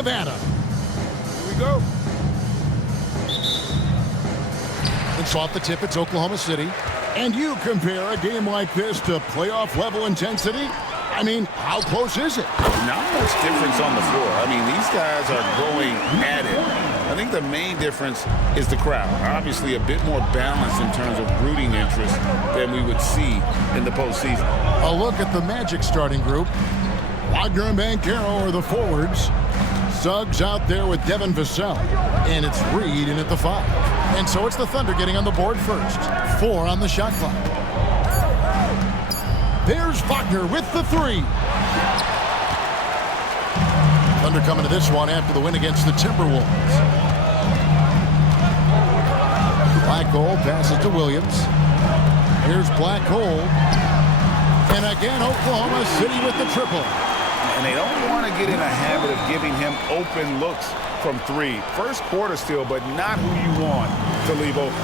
Nevada. Here we go. It's off the tip. It's Oklahoma City. And you compare a game like this to playoff level intensity? I mean, how close is it? Not much difference on the floor. I mean, these guys are going at it. I think the main difference is the crowd. Obviously, a bit more balanced in terms of rooting interest than we would see in the postseason. A look at the Magic starting group. Wagner and Banchero are the forwards. Suggs out there with Devin Vassell. And it's Reed in at the 5. And so it's the Thunder getting on the board first. 4 on the shot clock. There's Wagner with the 3. Thunder coming to this one after the win against the Timberwolves. Black Hole passes to Williams. Here's Black Hole. And again, Oklahoma City with the triple. And they don't want to get in a habit of giving him open looks from 3. First quarter still, but not who you want to leave open.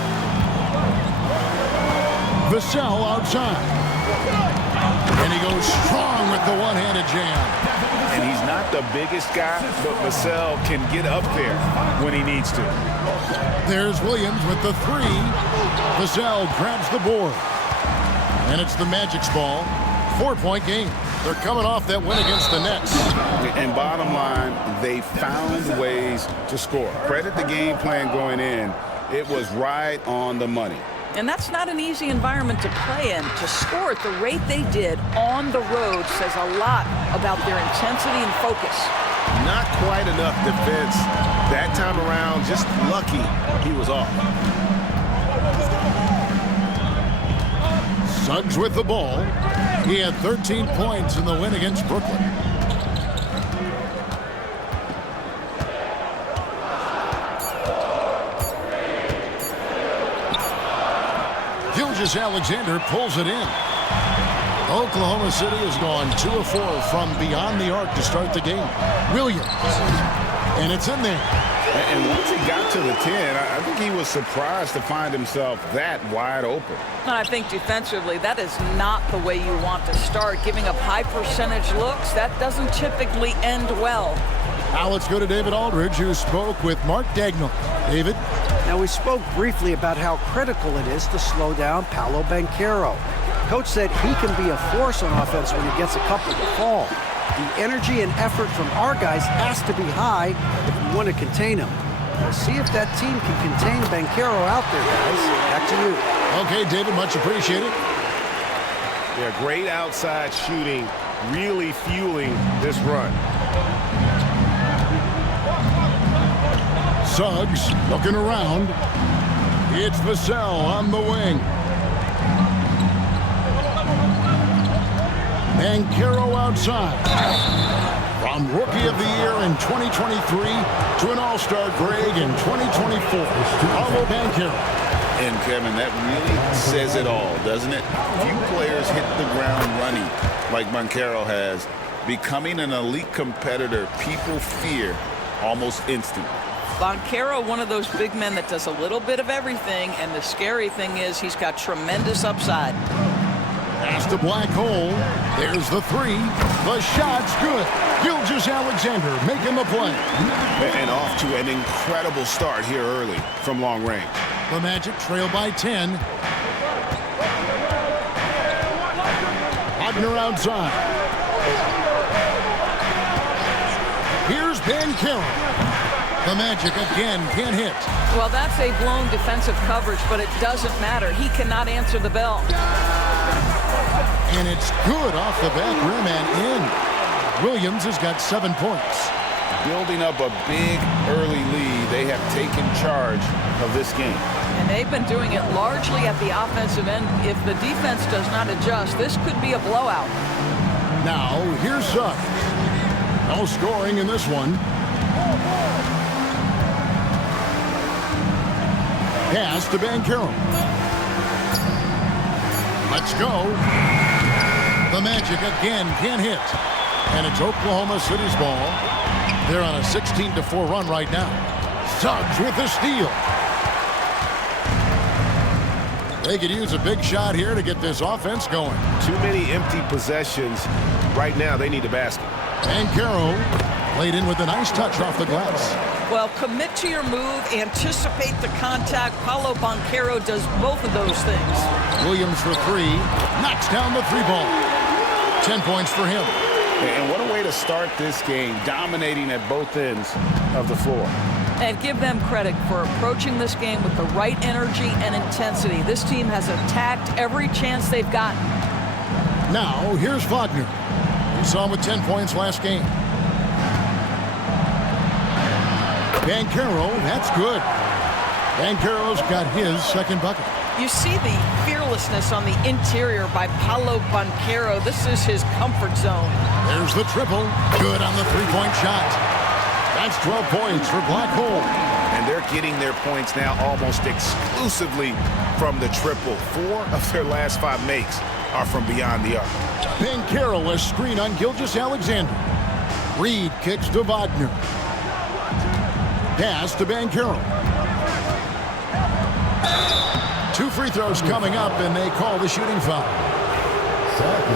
Vassell outside. And he goes strong with the one-handed jam. And he's not the biggest guy, but Vassell can get up there when he needs to. There's Williams with the 3. Vassell grabs the board. And it's the Magic's ball. 4-point game. They're coming off that win against the Nets. And bottom line, they found ways to score. Credit the game plan going in. It was right on the money. And that's not an easy environment to play in. To score at the rate they did on the road says a lot about their intensity and focus. Not quite enough defense that time around. Just lucky he was off. Suggs with the ball. He had 13 points in the win against Brooklyn. Alexander pulls it in. Oklahoma City has gone 2 of 4 from beyond the arc to start the game. Williams. And it's in there. And once he got to the 10, I think he was surprised to find himself that wide open. And I think defensively, that is not the way you want to start. Giving up high percentage looks, that doesn't typically end well. Now let's go to David Aldridge, who spoke with Mark Dagnall. David? Now, we spoke briefly about how critical it is to slow down Paolo Banchero. Coach said he can be a force on offense when he gets a couple to fall. The energy and effort from our guys has to be high if we want to contain him. We'll see if that team can contain Banchero out there, guys. Back to you. Okay, David, much appreciated. Yeah, great outside shooting, really fueling this run. Suggs looking around. It's Vassell on the wing. Banchero outside. From Rookie of the Year in 2023 to an All-Star grade in 2024. Paolo Banchero. And Kevin, that really says it all, doesn't it? Few players hit the ground running like Banchero has. Becoming an elite competitor, people fear almost instantly. Banchero, one of those big men that does a little bit of everything, and the scary thing is he's got tremendous upside. Pass to Black Hole. There's the 3. The shot's good. Alexander making the play. And off to an incredible start here early from long range. The Magic trail by 10. Wagner outside. Here's Banchero. The Magic again can't hit. Well, that's a blown defensive coverage, but it doesn't matter. He cannot answer the bell. And it's good off the back rim and in. Williams has got 7 points. Building up a big early lead. They have taken charge of this game. And they've been doing it largely at the offensive end. If the defense does not adjust, this could be a blowout. Now, here's Suggs. No scoring in this one. Pass to Banchero. Let's go. The Magic again can't hit. And it's Oklahoma City's ball. They're on a 16-4 run right now. Suggs with the steal. They could use a big shot here to get this offense going. Too many empty possessions. Right now, they need a basket. Banchero Laid in with a nice touch off the glass. Well, commit to your move, anticipate the contact. Paolo Banchero does both of those things. Williams for three. Knocks down the three ball. 10 points for him. And what a way to start this game, dominating at both ends of the floor. And give them credit for approaching this game with the right energy and intensity. This team has attacked every chance they've gotten. Now, here's Wagner. We saw him with 10 points last game. Banchero, that's good. Banchero's got his second bucket. You see the fearlessness on the interior by Paolo Banchero. This is his comfort zone. There's the triple. Good on the three-point shot. That's 12 points for Black Hole. And they're getting their points now almost exclusively from the triple. 4 of their last 5 makes are from beyond the arc. Banchero, a screen on Gilgeous-Alexander. Reed kicks to Wagner. Pass to Banchero. 2 free throws coming up, and they call the shooting foul.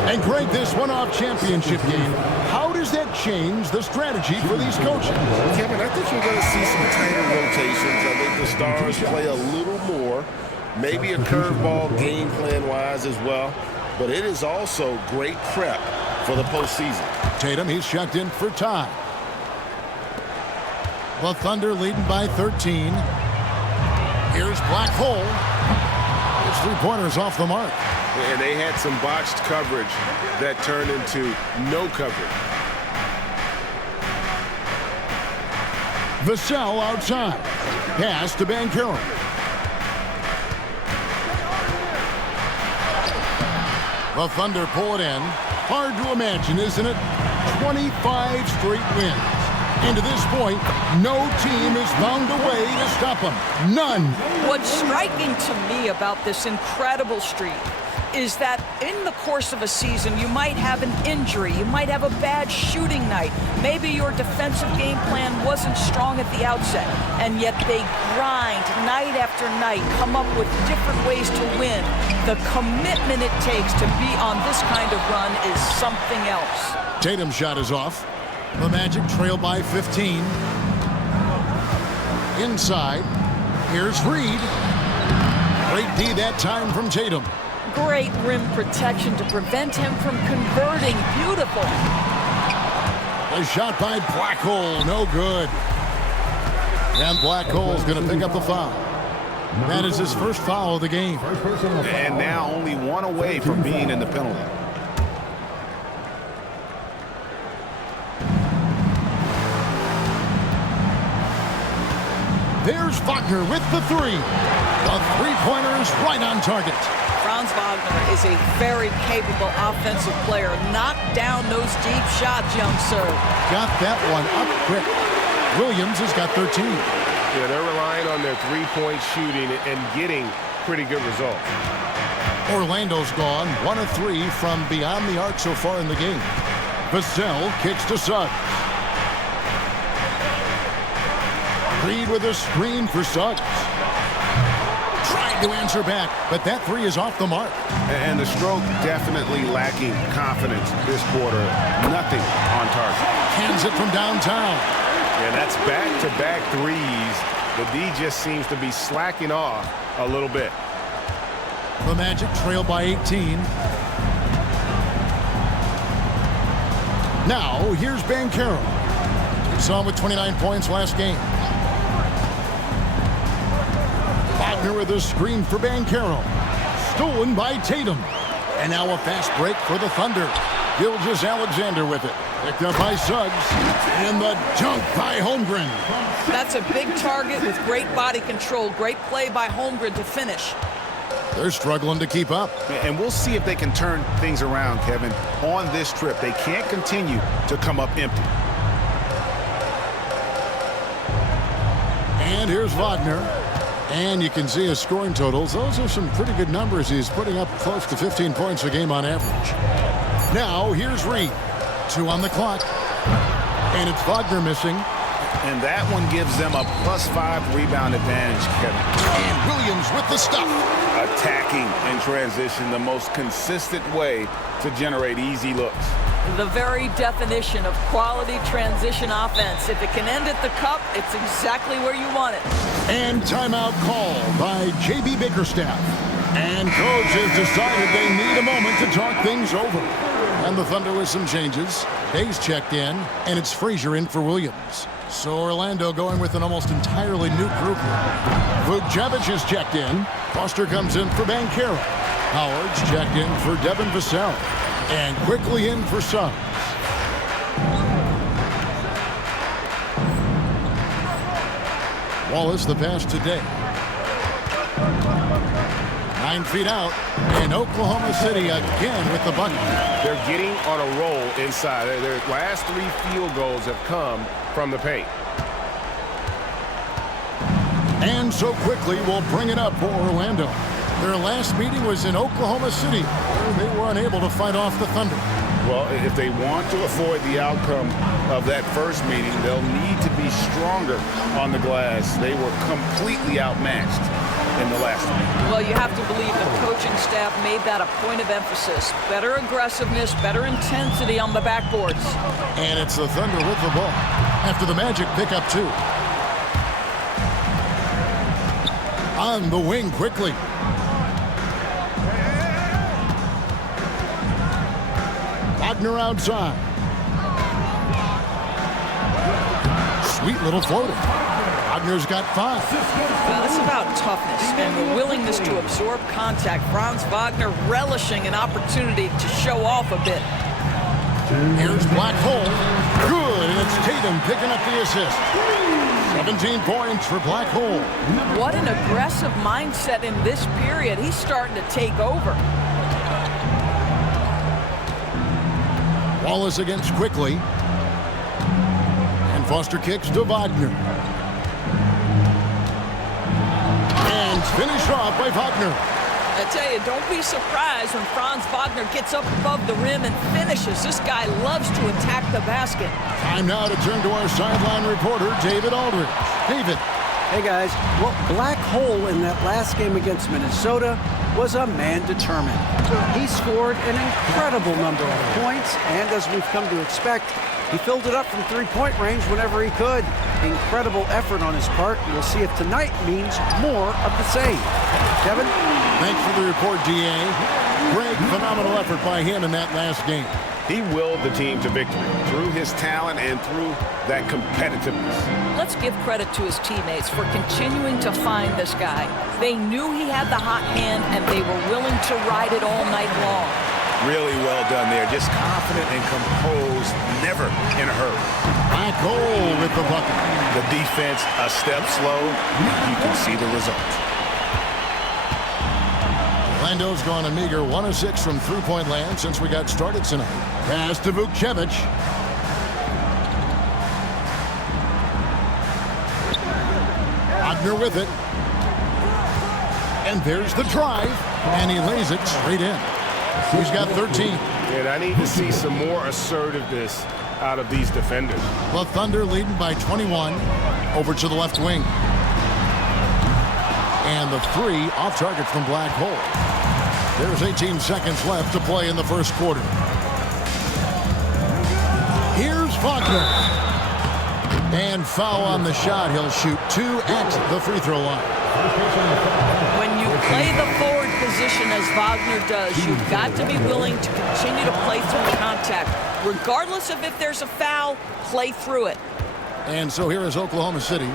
And Greg, this one-off championship game, how does that change the strategy for these coaches? Kevin, I think you're going to see some tighter rotations. I think the Stars play a little more, maybe a curveball game plan-wise as well. But it is also great prep for the postseason. Tatum, he's checked in for time. The Thunder leading by 13. Here's Black Hole. His three-pointers off the mark. And they had some botched coverage that turned into no coverage. Vassell outside. Pass to Banchero. The Thunder pull it in. Hard to imagine, isn't it? 25 straight wins. And to this point, no team has found a way to stop them. None. What's striking to me about this incredible streak is that in the course of a season, you might have an injury, you might have a bad shooting night, maybe your defensive game plan wasn't strong at the outset, and yet they grind night after night, come up with different ways to win. The commitment it takes to be on this kind of run is something else. Tatum's shot is off. The Magic trail by 15. Inside, here's Reed. Great D that time from Tatum. Great rim protection to prevent him from converting. Beautiful. A shot by Black Hole, no good. And Black Hole's going to pick up the foul. That is his first foul of the game. And now only 1 away from being in the penalty. There's Wagner with the three. The three-pointer is right on target. Franz Wagner is a very capable offensive player. Knock down those deep shots, young sir. Got that one up quick. Williams has got 13. Yeah, they're relying on their three-point shooting and getting pretty good results. Orlando's gone 1 of 3 from beyond the arc so far in the game. Vassell kicks to Suggs. Reed with a screen for Suggs. Trying to answer back, but that three is off the mark. And the stroke definitely lacking confidence this quarter. Nothing on target. Hands it from downtown. Yeah, that's back-to-back threes. The D just seems to be slacking off a little bit. The Magic trail by 18. Now, here's Banchero. We saw him with 29 points last game. Wagner with a screen for Banchero. Stolen by Tatum. And now a fast break for the Thunder. Gilgeous-Alexander with it. Picked up by Suggs. And the dunk by Holmgren. That's a big target with great body control. Great play by Holmgren to finish. They're struggling to keep up. And we'll see if they can turn things around, Kevin, on this trip. They can't continue to come up empty. And here's Wagner. And you can see his scoring totals. Those are some pretty good numbers. He's putting up close to 15 points a game on average. Now, here's Reed. 2 on the clock. And it's Wagner missing. And that one gives them a +5 rebound advantage, Kevin. And Williams with the stuff. Attacking in transition, the most consistent way to generate easy looks. The very definition of quality transition offense. If it can end at the cup, it's exactly where you want it. And timeout called by J.B. Bickerstaff. And coach has decided they need a moment to talk things over. And the Thunder with some changes. Hayes checked in, and it's Frazier in for Williams. So Orlando going with an almost entirely new group. Vucevic is checked in. Foster comes in for Banchero. Howard's checked in for Devin Vassell. And quickly in for Suggs. Wallace the pass today. 9 feet out, and Oklahoma City again with the bucket. They're getting on a roll inside. Their last 3 field goals have come from the paint. And so quickly we'll bring it up for Orlando. Their last meeting was in Oklahoma City, where they were unable to fight off the Thunder. Well, if they want to avoid the outcome of that first meeting, they'll need to be stronger on the glass. They were completely outmatched in the last one. Well, you have to believe the coaching staff made that a point of emphasis. Better aggressiveness, better intensity on the backboards. And it's the Thunder with the ball after the Magic pick up 2. On the wing quickly. Wagner outside. Sweet little floater. Wagner's got 5. Well, it's about toughness and the willingness to absorb contact. Franz Wagner relishing an opportunity to show off a bit. Here's Black Hole. Good, and it's Tatum picking up the assist. 17 points for Black Hole. What an aggressive mindset in this period. He's starting to take over. Wallace against Quickly. And Foster kicks to Wagner. And finished off by Wagner. I tell you, don't be surprised when Franz Wagner gets up above the rim and finishes. This guy loves to attack the basket. Time now to turn to our sideline reporter, David Aldridge. David. Hey, guys. Well, Black Hole in that last game against Minnesota was a man determined. He scored an incredible number of points, and as we've come to expect, he filled it up from three-point range whenever he could. Incredible effort on his part. We'll see if tonight means more of the same. Kevin? Thanks for the report, D.A. Great, phenomenal effort by him in that last game. He willed the team to victory through his talent and through that competitiveness. Let's give credit to his teammates for continuing to find this guy. They knew he had the hot hand, and they were willing to ride it all night long. Really well done there. Just confident and composed, never in a hurry. Black Hole with the bucket. The defense a step slow. You can see the result. Orlando's gone a meager 1 of 6 from three-point land since we got started tonight. Pass to Vucevic. Wagner with it. And there's the drive. And he lays it straight in. He's got 13. And I need to see some more assertiveness out of these defenders. The Thunder leading by 21. Over to the left wing. And the 3 off target from Black Hole. There's 18 seconds left to play in the first quarter. Here's Wagner. And foul on the shot. He'll shoot 2 at the free throw line. When you play the forward position as Wagner does, you've got to be willing to continue to play through contact. Regardless of if there's a foul, play through it. And so here is Oklahoma City.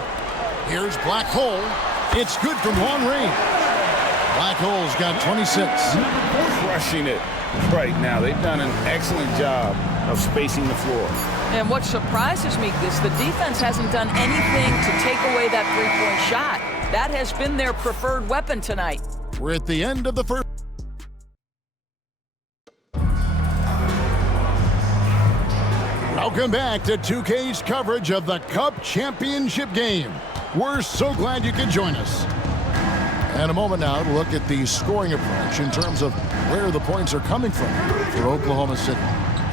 Here's Black Hole. It's good from long range. Black Hole's got 26. Crushing it right now. They've done an excellent job of spacing the floor. And what surprises me is the defense hasn't done anything to take away that three-point shot. That has been their preferred weapon tonight. We're at the end of the first. Welcome back to 2K's coverage of the Cup Championship game. We're so glad you could join us. And a moment now to look at the scoring approach in terms of where the points are coming from for Oklahoma City.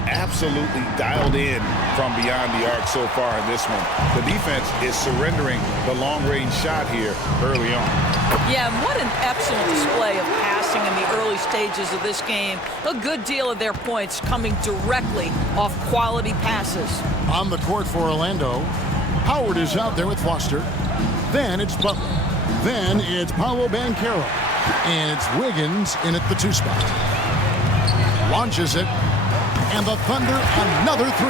Absolutely dialed in from beyond the arc so far in this one. The defense is surrendering the long-range shot here early on. Yeah, and what an excellent display of pass passing in the early stages of this game. A good deal of their points coming directly off quality passes. On the court for Orlando, Howard is out there with Foster. Then it's Butler. Then it's Paolo Banchero. And it's Wiggins in at the 2 spot. Launches it. And the Thunder, another 3.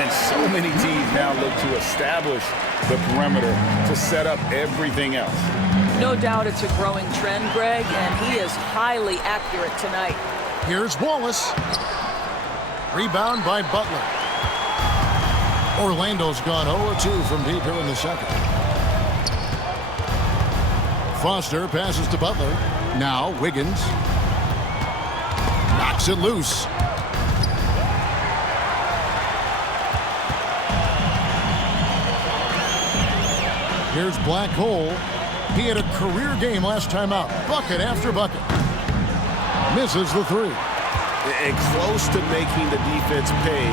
And so many teams now look to establish the perimeter to set up everything else. No doubt it's a growing trend, Greg, and he is highly accurate tonight. Here's Wallace. Rebound by Butler. Orlando's gone 0-2 from deep here in the second. Foster passes to Butler. Now Wiggins. Knocks it loose. Here's Black Hole. He had a career game last time out. Bucket after bucket. Misses the 3. And close to making the defense pay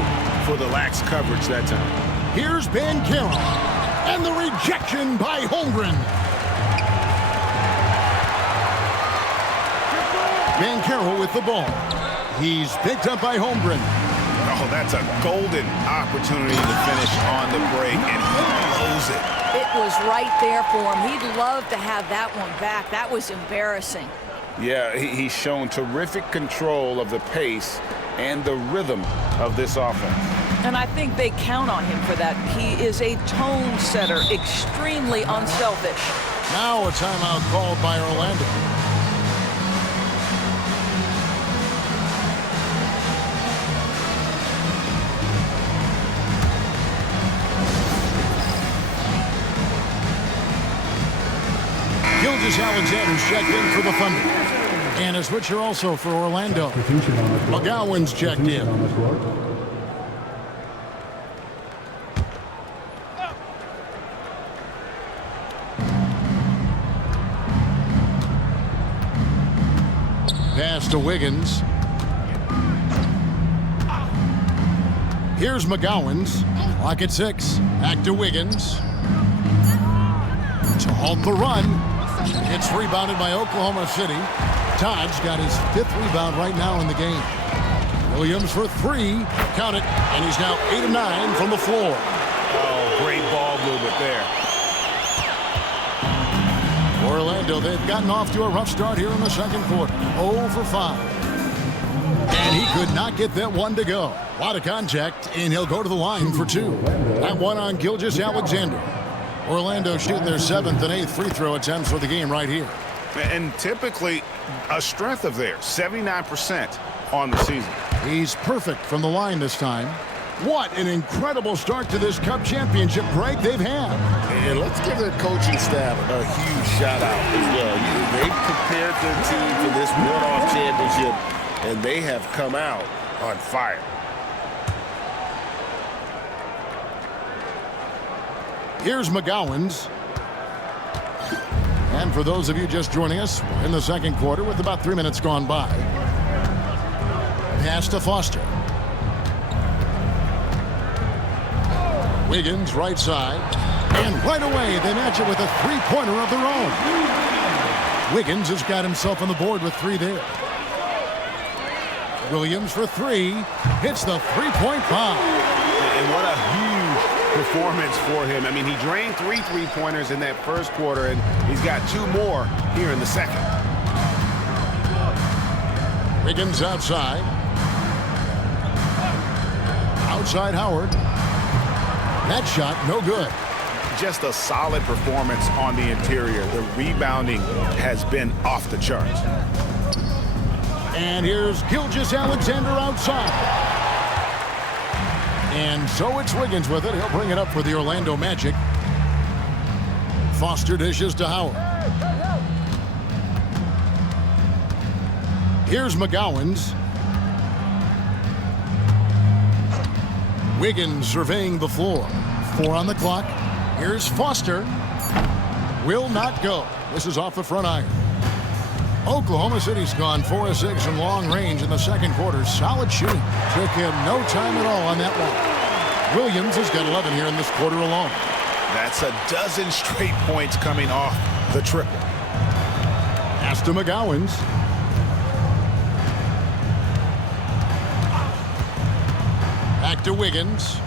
for the lax coverage that time. Here's Banchero. And the rejection by Holmgren. Banchero with the ball. He's picked up by Holmgren. Oh, that's a golden opportunity to finish on the break, and he blows it. It was right there for him. He'd love to have that one back. That was embarrassing. Yeah, he's shown terrific control of the pace and the rhythm of this offense. And I think they count on him for that. He is a tone setter, extremely unselfish. Now a timeout called by Orlando. Alexander's checked in for the Thunder. And a switcher also for Orlando. McGowan's checked in. Pass to Wiggins. Here's McGowan's. Clock at 6. Back to Wiggins. To halt the run. It's rebounded by Oklahoma City. Todd's got his 5th rebound right now in the game. Williams for 3. Count it. And he's now 8 of 9 from the floor. Oh, great ball movement there. Orlando, they've gotten off to a rough start here in the second quarter. 0 for 5. And he could not get that one to go. A lot of contact, and he'll go to the line for 2. That one on Gilgeous-Alexander. Orlando shooting their 7th and 8th free throw attempts for the game right here. And typically a strength of theirs, 79% on the season. He's perfect from the line this time. What an incredible start to this Cup championship break they've had. And let's give their coaching staff a huge shout out as well. They've prepared their team for this one-off championship, and they have come out on fire. Here's McGowan's. And for those of you just joining us, we're in the second quarter with about 3 minutes gone by. Pass to Foster. Wiggins right side. And right away they match it with a 3-pointer of their own. Wiggins has got himself on the board with 3 there. Williams for 3. Hits the 3-point bomb. And what a huge performance for him. I mean, he drained 3 3-pointers in that first quarter, and he's got 2 more here in the second. Wiggins outside. Outside Howard. That shot, no good. Just a solid performance on the interior. The rebounding has been off the charts. And here's Gilgeous-Alexander outside. And so it's Wiggins with it. He'll bring it up for the Orlando Magic. Foster dishes to Howard. Here's McGowan's. Wiggins surveying the floor. 4 on the clock. Here's Foster. Will not go. This is off the front iron. Oklahoma City's gone 4 of 6 in long range in the second quarter. Solid shooting. Took him no time at all on that one. Williams has got 11 here in this quarter alone. That's a dozen straight points coming off the triple. Pass to McGowens. Back to Wiggins.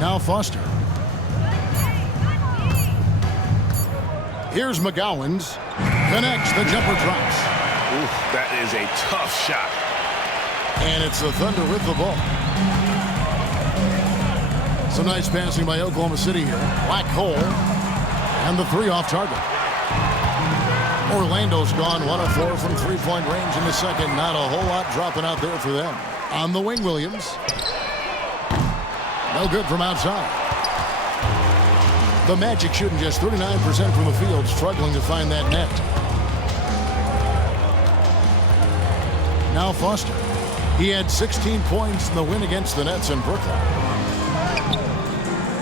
Now Foster. Here's McGowens. Connects. The jumper drops. Oof, that is a tough shot. And it's the Thunder with the ball. Some nice passing by Oklahoma City here. Black hole. And the three off target. Orlando's gone 1 of 4 from three-point range in the second. Not a whole lot dropping out there for them. On the wing, Williams. No good from outside. The Magic shooting just 39% from the field, struggling to find that net. Now Foster. He had 16 points in the win against the Nets in Brooklyn.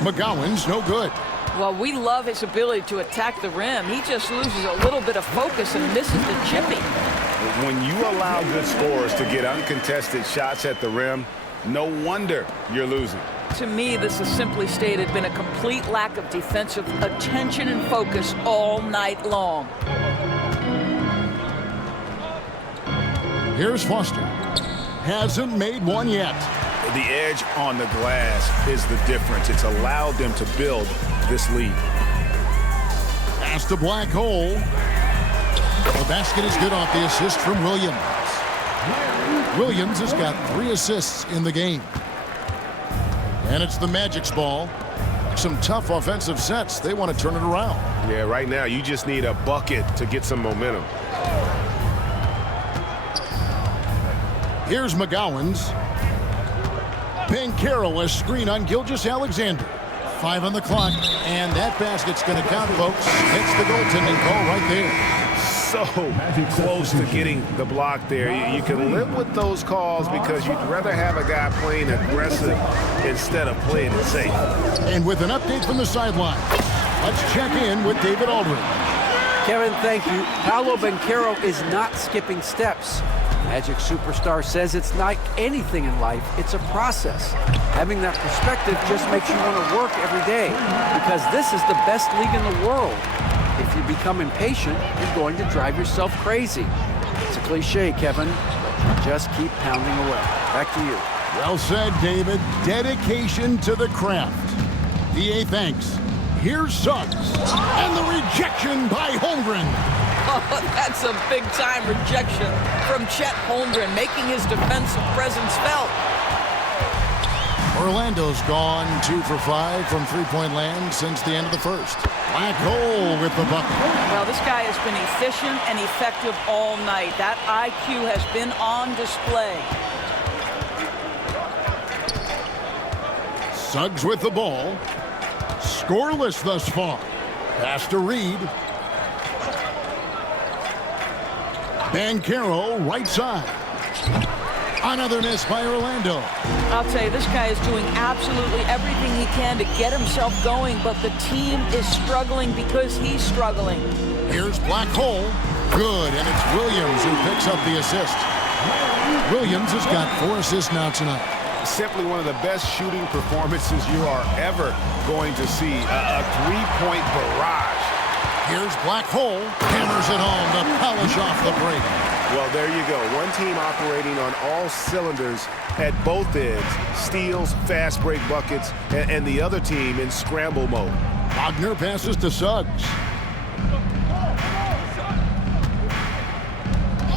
McGowens, no good. Well, we love his ability to attack the rim. He just loses a little bit of focus and misses the chippy. When you allow good scorers to get uncontested shots at the rim, no wonder you're losing. To me, this has simply stated been a complete lack of defensive attention and focus all night long. Here's Foster. Hasn't made one yet. The edge on the glass is the difference. It's allowed them to build this lead. Pass to Black hole. The basket is good off the assist from Williams. Williams has got 3 assists in the game. And it's the Magic's ball. Some tough offensive sets. They want to turn it around. Yeah, right now you just need a bucket to get some momentum. Here's McGowens. Banchero, a screen on Gilgeous-Alexander. 5 on the clock, and that basket's going to count, folks. Hits the goaltending call right there. So close to getting the block there. You can live with those calls because you'd rather have a guy playing aggressive instead of playing it safe. And with an update from the sideline, let's check in with David Aldridge. Kevin, thank you. Paolo Banchero is not skipping steps. Magic superstar says it's like anything in life, it's a process. Having that perspective just makes you want to work every day because this is the best league in the world. If you become impatient, you're going to drive yourself crazy. It's a cliche, Kevin, but just keep pounding away. Back to you. Well said, David. Dedication to the craft. DA, thanks. Here's Suggs. And the rejection by Holmgren. Oh, that's a big-time rejection from Chet Holmgren, making his defensive presence felt. Orlando's gone 2 for 5 from three-point land since the end of the first. Black hole with the bucket. Well, this guy has been efficient and effective all night. That IQ has been on display. Suggs with the ball. Scoreless thus far. Pass to Reed. Banchero, right side. Another miss by Orlando. I'll tell you, this guy is doing absolutely everything he can to get himself going, but the team is struggling because he's struggling. Here's Black hole. Good, and it's Williams who picks up the assist. Williams has got 4 assists now tonight. Simply one of the best shooting performances you are ever going to see. A three-point barrage. Here's Black hole. Hammers it home to polish off the break. Well, there you go. One team operating on all cylinders at both ends. Steals, fast break buckets, and the other team in scramble mode. Wagner passes to Suggs.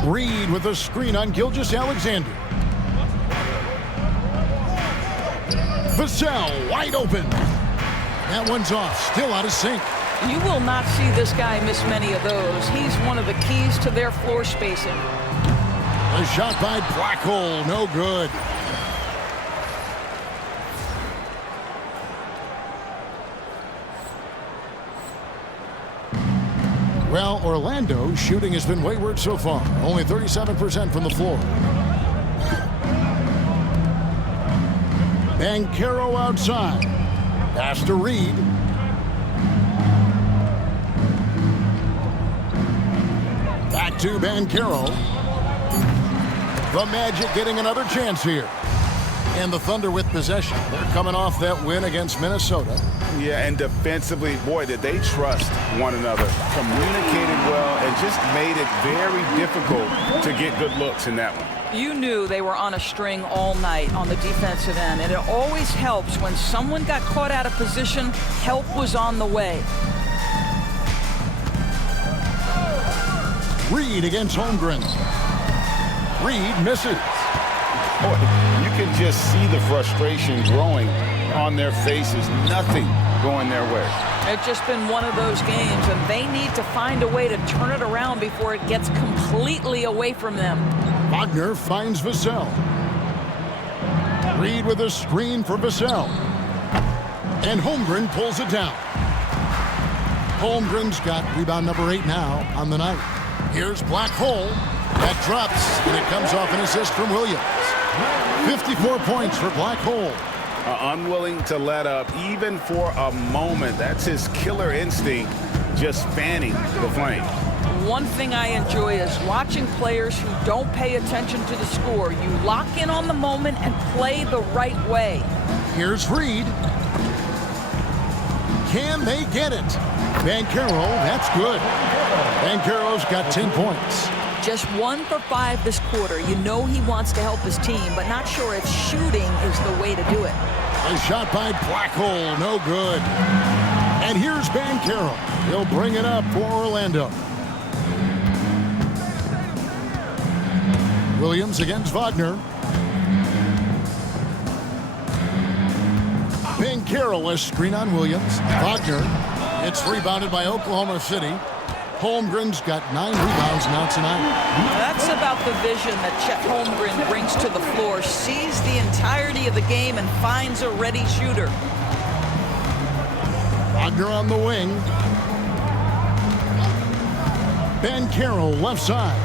Reed with a screen on Gilgeous-Alexander. Vassell wide open. That one's off, still out of sync. You will not see this guy miss many of those. He's one of the keys to their floor spacing. A shot by Black hole, no good. Well, Orlando's shooting has been wayward so far. Only 37% from the floor. Banchero outside. Pass to Reed. Back to Banchero. The Magic getting another chance here. And the Thunder with possession. They're coming off that win against Minnesota. Yeah, and defensively, boy, did they trust one another. Communicated well and just made it very difficult to get good looks in that one. You knew they were on a string all night on the defensive end, and it always helps when someone got caught out of position, help was on the way. Reed against Holmgren. Reed misses. Boy, you can just see the frustration growing on their faces. Nothing going their way. It's just been one of those games, and they need to find a way to turn it around before it gets completely away from them. Wagner finds Vassell. Reed with a screen for Vassell. And Holmgren pulls it down. Holmgren's got rebound number 8 now on the night. Here's Black Hole. That drops, and it comes off an assist from Williams. 54 points for Black Hole. Unwilling to let up even for a moment. That's his killer instinct, just fanning the flame. One thing I enjoy is watching players who don't pay attention to the score. You lock in on the moment and play the right way. Here's Reed. Can they get it? Banchero, that's good. Banchero's got 10 points. Just 1 for 5 this quarter. You know he wants to help his team, but not sure if shooting is the way to do it. A shot by Black Hole, no good. And here's Banchero. He'll bring it up for Orlando. Williams against Wagner. Banchero, a screen on Williams. Wagner, it's rebounded by Oklahoma City. Holmgren's got 9 rebounds now tonight. That's about the vision that Chet Holmgren brings to the floor. Sees the entirety of the game and finds a ready shooter. Wagner on the wing. Banchero left side.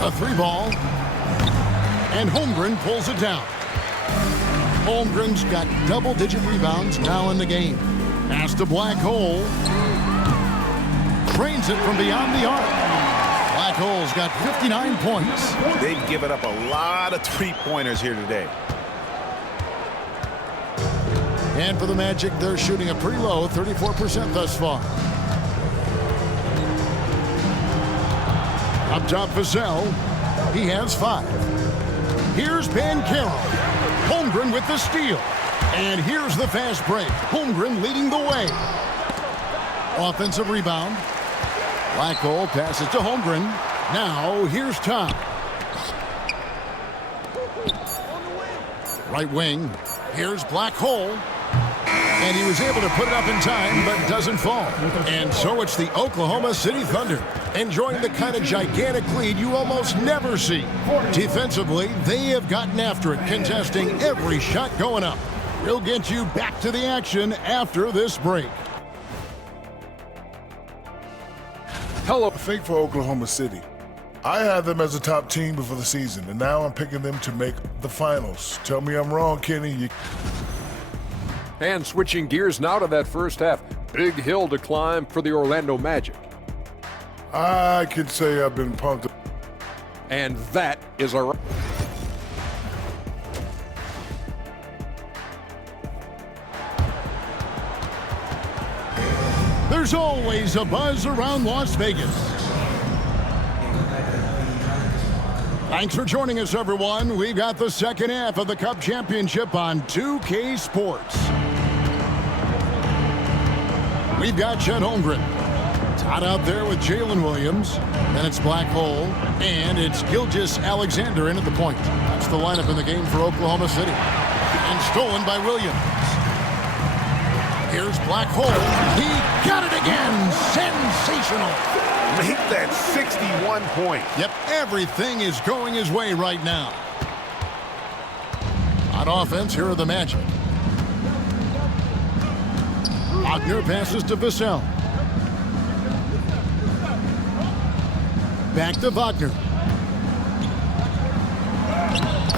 A 3-ball. And Holmgren pulls it down. Holmgren's got double-digit rebounds now in the game. Pass to Black Hole. Trains it from beyond the arc. Black Hole's got 59 points. They've given up a lot of three-pointers here today. And for the Magic, they're shooting a pretty low 34% thus far. Up top, Vassell. He has 5. Here's Banchero. Holmgren with the steal. And here's the fast break. Holmgren leading the way. Offensive rebound. Black Hole passes to Holmgren. Now, here's Tom. Right wing. Here's Black Hole. And he was able to put it up in time, but doesn't fall. And so it's the Oklahoma City Thunder, enjoying the kind of gigantic lead you almost never see. Defensively, they have gotten after it, contesting every shot going up. We'll get you back to the action after this break. Hello. I think for Oklahoma City, I had them as a top team before the season, and now I'm picking them to make the finals. Tell me I'm wrong, Kenny. And switching gears now to that first half. Big hill to climb for the Orlando Magic. I could say I've been punked. And that is our... There's always a buzz around Las Vegas. Thanks for joining us, everyone. We've got the second half of the Cup Championship on 2K Sports. We've got Chet Holmgren. Todd out there with Jalen Williams. Then it's Black Hole. And it's Gilgeous Alexander in at the point. That's the lineup in the game for Oklahoma City. And stolen by Williams. Here's Black Hole. He got it again. Sensational. Make that 61 point. Yep, everything is going his way right now. On offense, here are the Magic. Wagner passes to Vassell. Back to Wagner.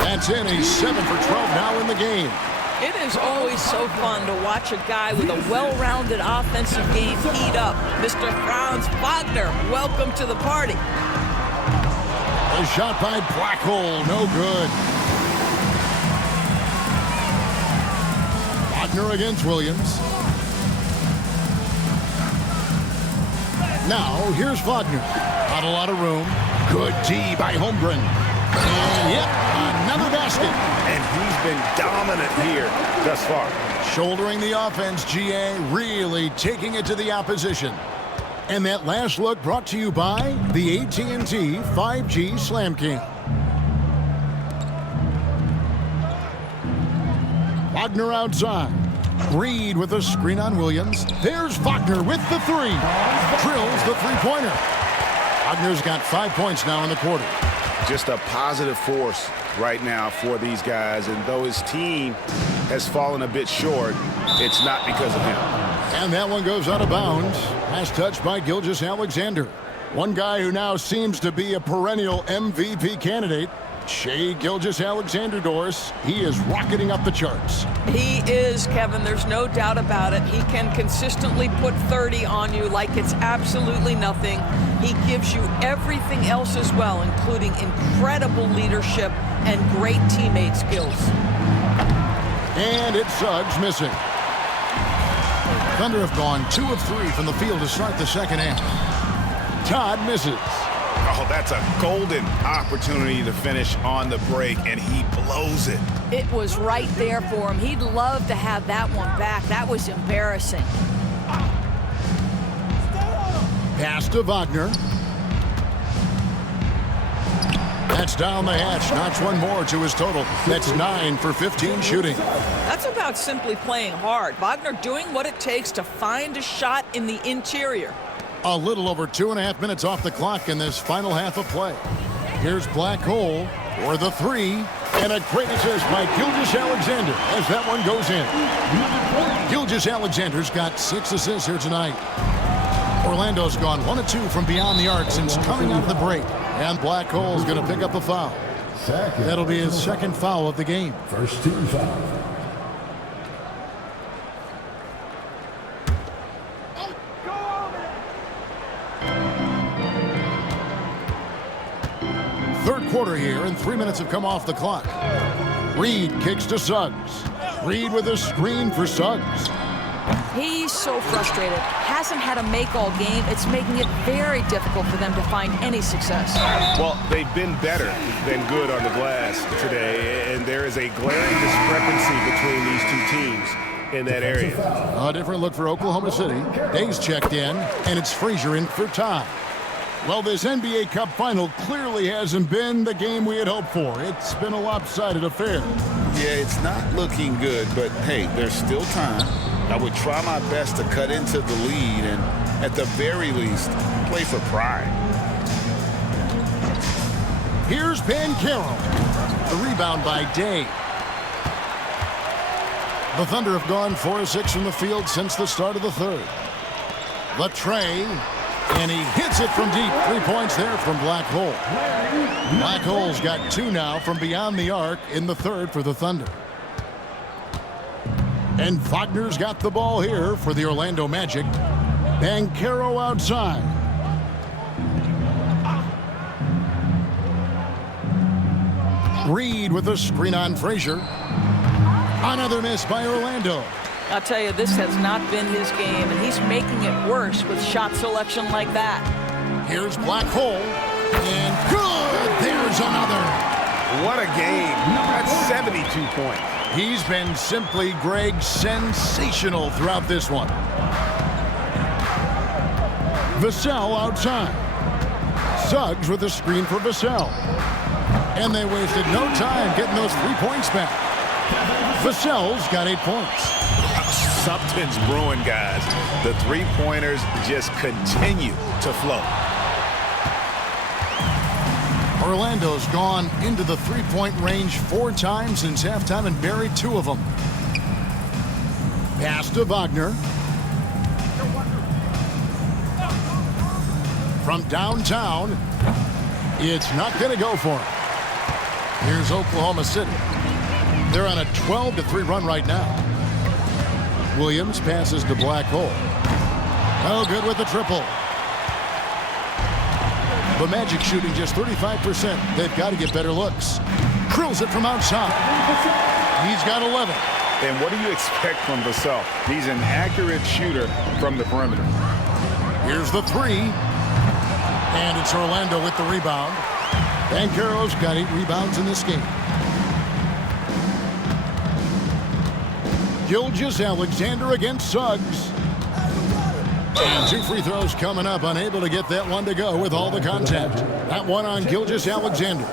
That's in. He's 7 for 12 now in the game. It is always so fun to watch a guy with a well-rounded offensive game heat up. Mr. Franz Wagner, welcome to the party. A shot by Black Hole, no good. Wagner against Williams. Now, here's Wagner. Not a lot of room. Good D by Holmgren. And yep, another basket. And he's been dominant here thus far. Shouldering the offense, GA really taking it to the opposition. And that last look brought to you by the AT&T 5G Slam Cam. Wagner outside. Reed with a screen on Williams. There's Wagner with the three. Drills the three-pointer. Wagner's got 5 points now in the quarter. Just a positive force right now for these guys. And though his team has fallen a bit short, it's not because of him. And that one goes out of bounds. Last touch by Gilgeous-Alexander. One guy who now seems to be a perennial MVP candidate. Shai Gilgeous-Alexander, Doris. He is rocketing up the charts. He is, Kevin. There's no doubt about it. He can consistently put 30 on you like it's absolutely nothing. He gives you everything else as well, including incredible leadership and great teammate skills. And it's Suggs missing. Thunder have gone 2 of 3 from the field to start the second half. Todd misses. Oh, that's a golden opportunity to finish on the break, and he blows it. It was right there for him. He'd love to have that one back. That was embarrassing. Pass to Wagner. That's down the hatch. Knocks one more to his total. That's 9 for 15 shooting. That's about simply playing hard. Wagner doing what it takes to find a shot in the interior. A little over 2.5 minutes off the clock in this final half of play. Here's Black Hole for the three. And a great assist by Gilgeous-Alexander as that one goes in. Gilgeous-Alexander's got 6 assists here tonight. Orlando's gone 1 of 2 from beyond the arc since coming out of the break. And Black Hole's going to pick up the foul. That'll be his second foul of the game. First team foul. Third quarter here, and 3 minutes have come off the clock. Reed kicks to Suggs. Reed with a screen for Suggs. He's so frustrated. Hasn't had a make all game. It's making it very difficult for them to find any success. Well, they've been better than good on the glass today, and there is a glaring discrepancy between these two teams in that area. A different look for Oklahoma City. Days checked in, and it's Frazier in for Todd. Well, this NBA Cup final clearly hasn't been the game we had hoped for. It's been a lopsided affair. Yeah, it's not looking good, but hey, there's still time. I would try my best to cut into the lead and, at the very least, play for pride. Here's Banchero. The rebound by Day. The Thunder have gone 4 of 6 from the field since the start of the third. Latrey, and he hits it from deep. 3 points there from Black Hole. Black Hole's got 2 now from beyond the arc in the third for the Thunder. And Wagner's got the ball here for the Orlando Magic. Banchero outside. Reed with a screen on Frazier. Another miss by Orlando. I'll tell you, this has not been his game, and he's making it worse with shot selection like that. Here's Black Hole. And good! There's another. What a game. That's 72 points. He's been simply, Greg, sensational throughout this one. Vassell outside. Suggs with a screen for Vassell. And they wasted no time getting those 3 points back. Vassell's got 8 points. Something's brewing, guys. The three-pointers just continue to flow. Orlando's gone into the three-point range 4 times since halftime and buried 2 of them. Pass to Wagner. From downtown, it's not going to go for him. Here's Oklahoma City. They're on a 12-3 run right now. Williams passes to Black Hole. Oh, good with the triple. The Magic shooting just 35%. They've got to get better looks. Drills it from outside. He's got 11. And what do you expect from Vassell? He's an accurate shooter from the perimeter. Here's the three. And it's Orlando with the rebound. Banchero's got 8 rebounds in this game. Gilgeous-Alexander against Suggs. And 2 free throws coming up. Unable to get that one to go with all the contact. That one on Gilgeous-Alexander.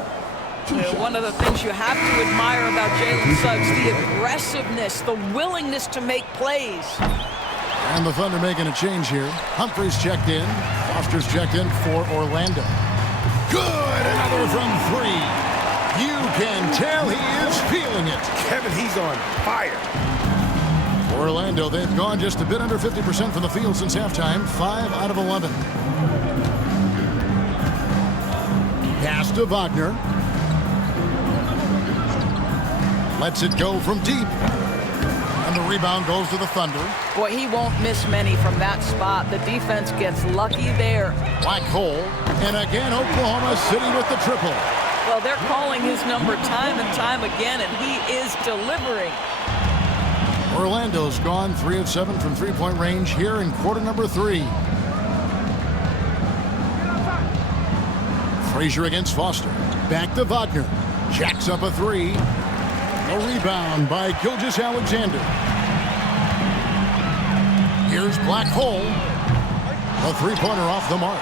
One of the things you have to admire about Jalen Suggs, the aggressiveness, the willingness to make plays. And the Thunder making a change here. Humphries checked in. Foster's checked in for Orlando. Good! Another from 3. You can tell he is feeling it. Kevin, he's on fire. Orlando, they've gone just a bit under 50% from the field since halftime. 5 out of 11. Pass to Wagner. Lets it go from deep. And the rebound goes to the Thunder. Boy, he won't miss many from that spot. The defense gets lucky there. Black hole. And again, Oklahoma sitting with the triple. Well, they're calling his number time and time again, and he is delivering. Orlando's gone 3 of 7 from three-point range here in quarter number 3. Frazier against Foster. Back to Wagner. Jacks up a 3. A rebound by Gilgeous-Alexander. Here's Black hole. A three-pointer off the mark.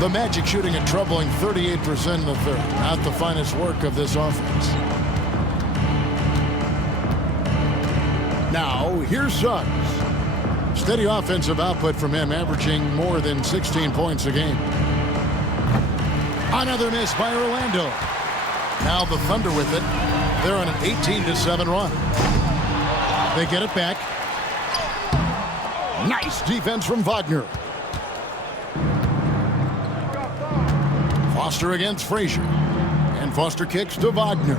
The Magic shooting a troubling 38% in the third. Not the finest work of this offense. Now, here's Suggs. Steady offensive output from him, averaging more than 16 points a game. Another miss by Orlando. Now the Thunder with it. They're on an 18-7 run. They get it back. Nice defense from Wagner. Foster against Frazier. And Foster kicks to Wagner.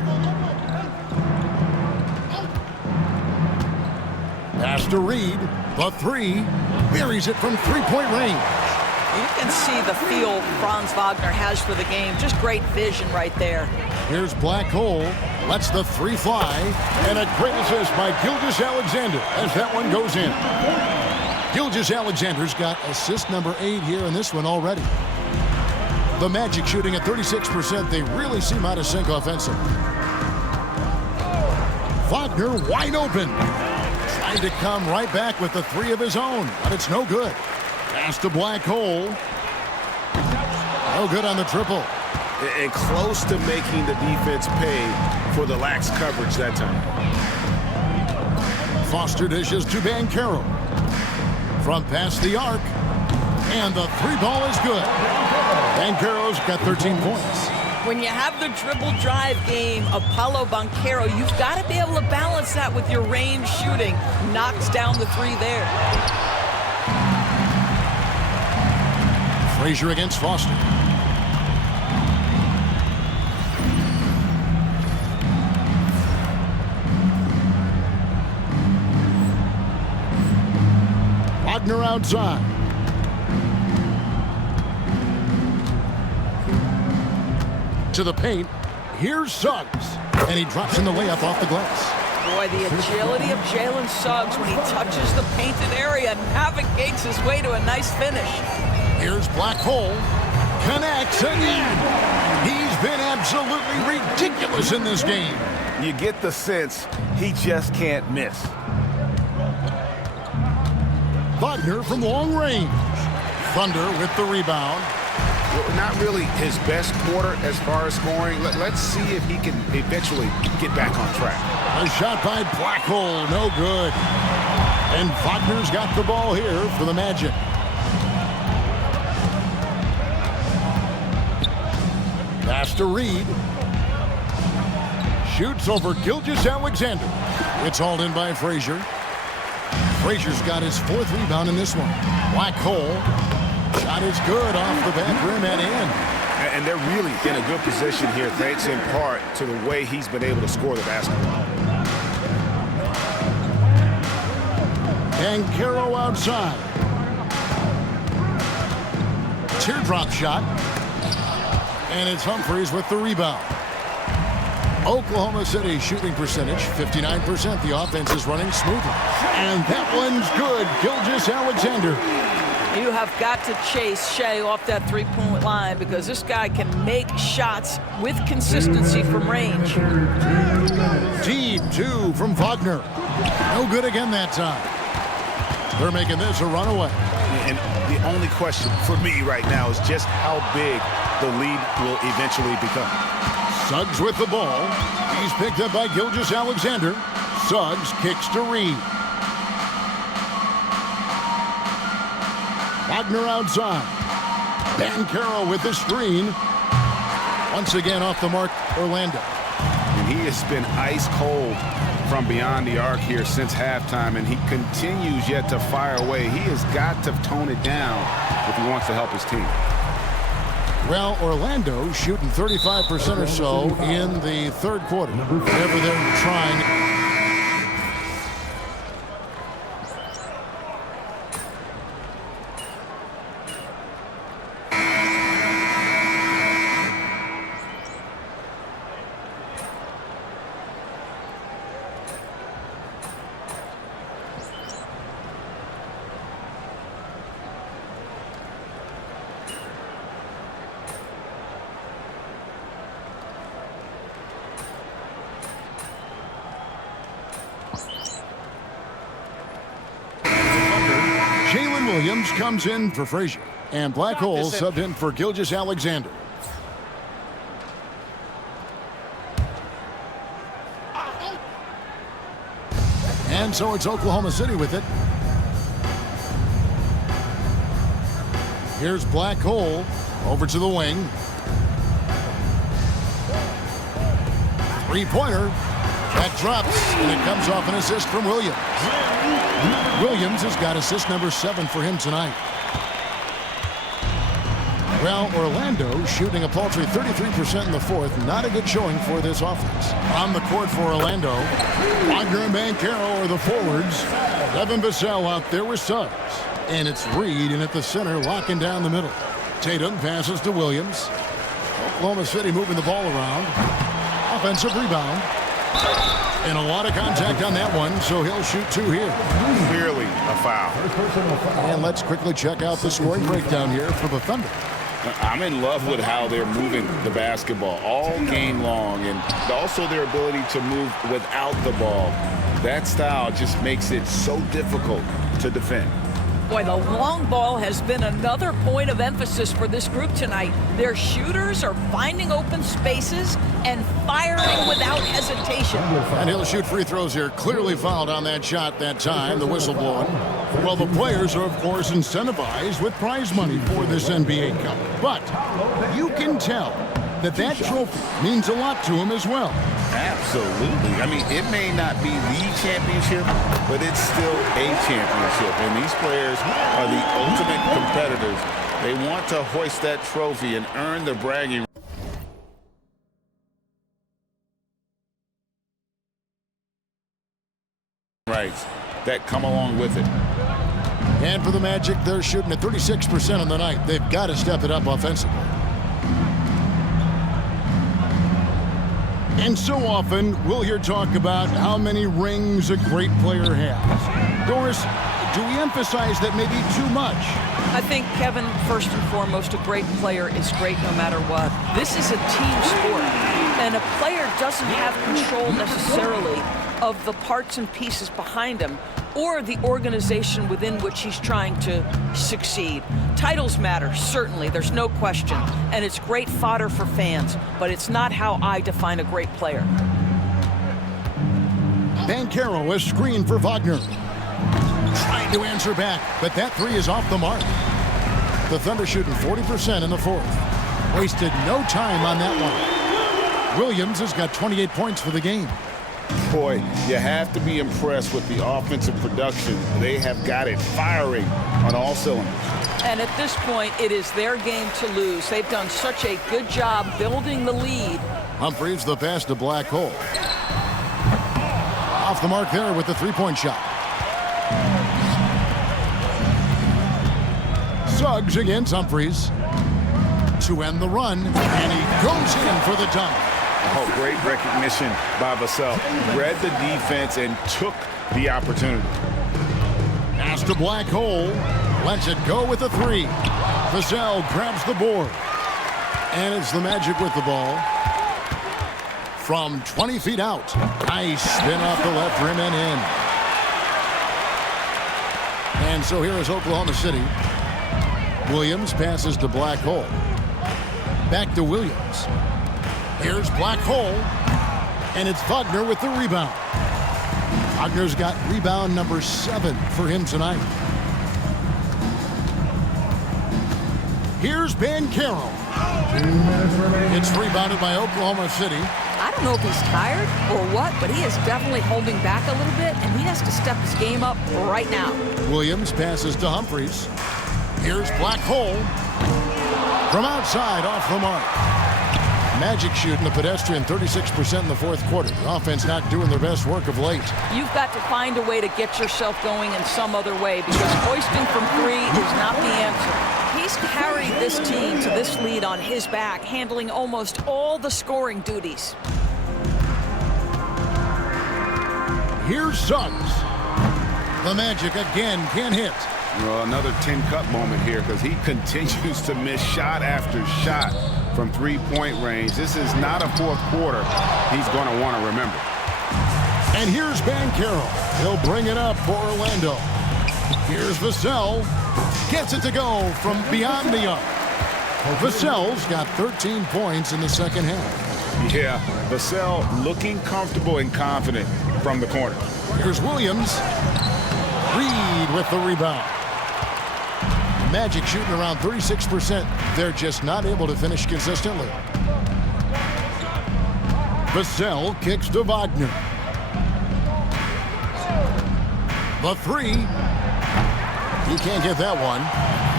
Pass to Reed. The 3. Buries it from three-point range. You can see the feel Franz Wagner has for the game. Just great vision right there. Here's Black hole. Lets the 3 fly. And a great assist by Gilgeous-Alexander as that one goes in. Gilgeous-Alexander's got assist number 8 here in this one already. The Magic shooting at 36%. They really seem out of sync offensively. Wagner wide open. Trying to come right back with the 3 of his own, but it's no good. Pass to Black hole. No good on the triple. And close to making the defense pay for the lax coverage that time. Foster dishes to Banchero. From past the arc. And the 3 ball is good. Banchero's got 13 points. When you have the dribble drive game of Paolo Banchero, you've got to be able to balance that with your range shooting. Knocks down the 3 there. Frazier against Foster. Wagner outside. To the paint. Here's Suggs. And he drops in the layup off the glass. Boy, the agility of Jalen Suggs when he touches the painted area and navigates his way to a nice finish. Here's Black hole. Connects again. He's been absolutely ridiculous in this game. You get the sense he just can't miss. Wagner from long range. Thunder with the rebound. Not really his best quarter as far as scoring. Let's see if he can eventually get back on track. A shot by Black hole, no good. And Wagner's got the ball here for the Magic. Pass to Reed. Shoots over Gilgeous-Alexander. It's hauled in by Frazier. Frazier's got his 4th rebound in this one. Black hole. Shot is good off the back rim and in. And they're really in a good position here, thanks in part to the way he's been able to score the basketball. Banchero outside. Teardrop shot. And it's Humphries with the rebound. Oklahoma City shooting percentage, 59%. The offense is running smoothly. And that one's good. Gilgeous-Alexander. You have got to chase Shea off that three-point line because this guy can make shots with consistency from range. Deep two from Wagner. No good again that time. They're making this a runaway. And the only question for me right now is just how big the lead will eventually become. Suggs with the ball. He's picked up by Gilgeous-Alexander. Suggs kicks to Reed. Wagner outside. Banchero with the screen. Once again off the mark, Orlando. And he has been ice cold from beyond the arc here since halftime, and he continues yet to fire away. He has got to tone it down if he wants to help his team. Well, Orlando shooting 35% or so in the third quarter. Whatever they're trying. Williams comes in for Frazier, and Black Hole subbed in for Gilgeous-Alexander. And so it's Oklahoma City with it. Here's Black Hole over to the wing. Three-pointer. That drops, and it comes off an assist from Williams. Williams has got assist number 7 for him tonight. Well, Orlando shooting a paltry 33% in the fourth. Not a good showing for this offense. On the court for Orlando, Wagner and Banchero are the forwards. Devin Vassell out there with Suggs. And it's Reed in at the center, locking down the middle. Tatum passes to Williams. Oklahoma City moving the ball around. Offensive rebound. And a lot of contact on that one, so he'll shoot 2 here. Clearly a foul. And let's quickly check out the scoring breakdown here for the Thunder. I'm in love with how they're moving the basketball all game long, and also their ability to move without the ball. That style just makes it so difficult to defend. Boy, the long ball has been another point of emphasis for this group tonight. Their shooters are finding open spaces and firing without hesitation. And he'll shoot free throws here. Clearly fouled on that shot that time, the whistle blowing. Well, the players are, of course, incentivized with prize money for this NBA Cup. But you can tell that trophy means a lot to them as well. Absolutely. I mean, it may not be the championship, but it's still a championship. And these players are the ultimate competitors. They want to hoist that trophy and earn the bragging rights that come along with it. And for the Magic, they're shooting at 36% on the night. They've got to step it up offensively. And so often, we'll hear talk about how many rings a great player has. Doris, do we emphasize that maybe too much? I think, Kevin, first and foremost, a great player is great no matter what. This is a team sport, and a player doesn't have control necessarily of the parts and pieces behind him or the organization within which he's trying to succeed. Titles matter, certainly, there's no question, and it's great fodder for fans, but it's not how I define a great player. Banchero is screened for Wagner. Trying to answer back, but that 3 is off the mark. The Thunder shooting 40% in the fourth. Wasted no time on that one. Williams has got 28 points for the game. Boy, you have to be impressed with the offensive production. They have got it firing on all cylinders. And at this point, it is their game to lose. They've done such a good job building the lead. Humphries the pass to Black Hole. Off the mark there with the three-point shot. Suggs against Humphries to end the run, and he goes in for the dunk. Oh, great recognition by Vassell. Read the defense and took the opportunity. Pass to Black Hole. Lets it go with a three. Vassell grabs the board. And it's the Magic with the ball. From 20 feet out. Nice spin off the left rim and in. And so here is Oklahoma City. Williams passes to Black Hole. Back to Williams. Here's Black Hole. And it's Wagner with the rebound. Wagner's got rebound number 7 for him tonight. Here's Banchero. It's rebounded by Oklahoma City. I don't know if he's tired or what, but he is definitely holding back a little bit, and he has to step his game up right now. Williams passes to Humphries. Here's Black Hole. From outside, off the mark. Magic shooting a pedestrian 36% in the fourth quarter. The offense not doing their best work of late. You've got to find a way to get yourself going in some other way, because hoisting from 3 is not the answer. He's carried this team to this lead on his back, handling almost all the scoring duties. Here's Suggs. The Magic again can't hit. Well, another 10-cut moment here because he continues to miss shot after shot from three-point range. This is not a fourth quarter he's going to want to remember. And here's Banchero. He'll bring it up for Orlando. Here's Vassell. Gets it to go from beyond the arc. Vassell's got 13 points in the second half. Yeah, Vassell looking comfortable and confident from the corner. Here's Williams. Reed with the rebound. Magic shooting around 36%. They're just not able to finish consistently. Vassell kicks to Wagner. The three. He can't get that one.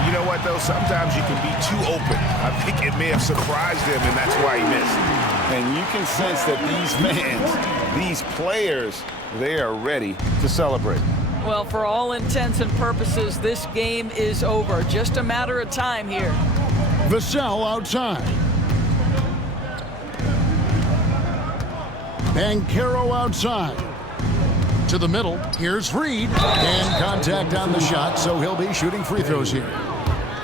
You know what, though? Sometimes you can be too open. I think it may have surprised him, and that's why he missed. And you can sense that these fans, these players, they are ready to celebrate. Well, for all intents and purposes, this game is over. Just a matter of time here. Vassell outside. Banchero outside. To the middle. Here's Reed. And contact on the shot, so he'll be shooting free throws here.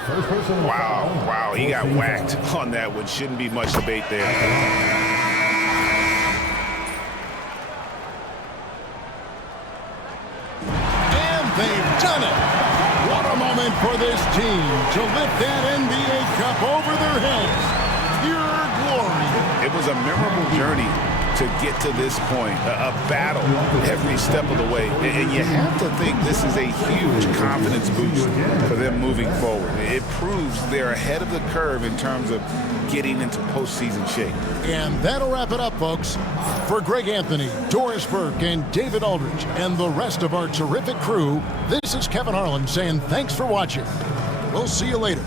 Wow, he got whacked on that one. Shouldn't be much debate there. And they've done it. What a moment for this team to lift that NBA Cup over their heads. Pure glory. It was a memorable journey to get to this point, a battle every step of the way. And you have to think this is a huge confidence boost for them moving forward. It proves they're ahead of the curve in terms of getting into postseason shape. And that'll wrap it up, folks. For Greg Anthony, Doris Burke, and David Aldridge, and the rest of our terrific crew, this is Kevin Harlan saying thanks for watching. We'll see you later.